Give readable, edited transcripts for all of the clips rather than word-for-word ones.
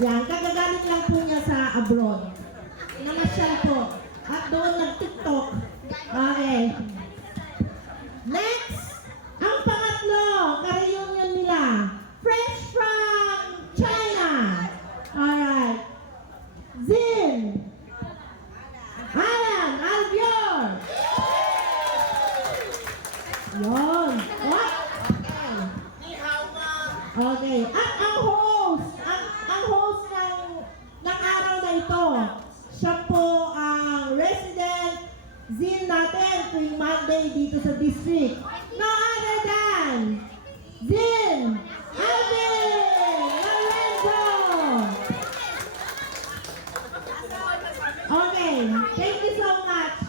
Yan, kagagaling lang po niya sa abroad. Namasyal po. At doon nag-TikTok. Okay. Next, ang pangatlo, ka-reunion nila. Fresh from China. Alright. Zin. Alan, Albior. Yun. What? Okay. At ang host ng araw na ito, siya po ang resident Zin natin tuwing Monday dito sa district. No other than Zin Alvin Lorenzo. Okay, thank you so much.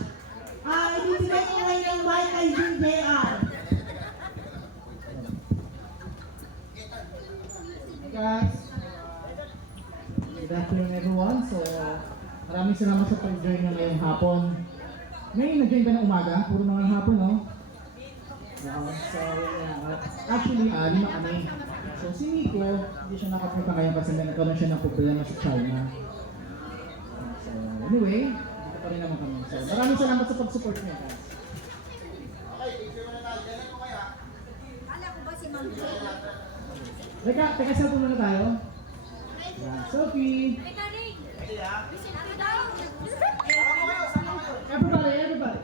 Ibibigay ko ngayon yung mic kay Zin JR. Guys, good afternoon everyone. So, maraming salamat sa pag-join nyo ngayong hapon. Ngayon, nag-join ba ng umaga? Puro mga hapon, no? Actually, 5 kami. So, si Nico, hindi siya nakapunta ngayon kasi nagkaroon siya ng problema sa China. So, anyway, dito pa rin naman kami. So, maraming salamat sa pag-support niyo, guys. Okay, picture mo na tayo. Ganun ko kaya. Kala ko ba si Ma'am Jo? Teka, selfie muna tayo. Yan, selfie! Teka rin! Ready ha? Bisin ako daw! Sama kayo. Everybody!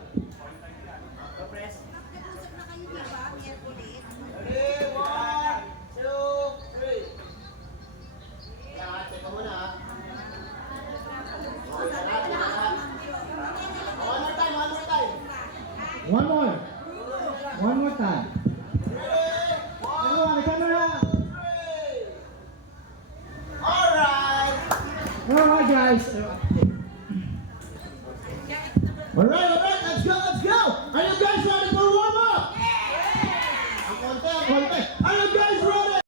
Go press. Nag-usap na kayo, di ba? Miyerkules. Ready? 1, 2, 3. Yan, check ka muna ha. One more time, one more time. One more time. Ready? Everyone, the camera! 3. Alright. Alright guys! Alright!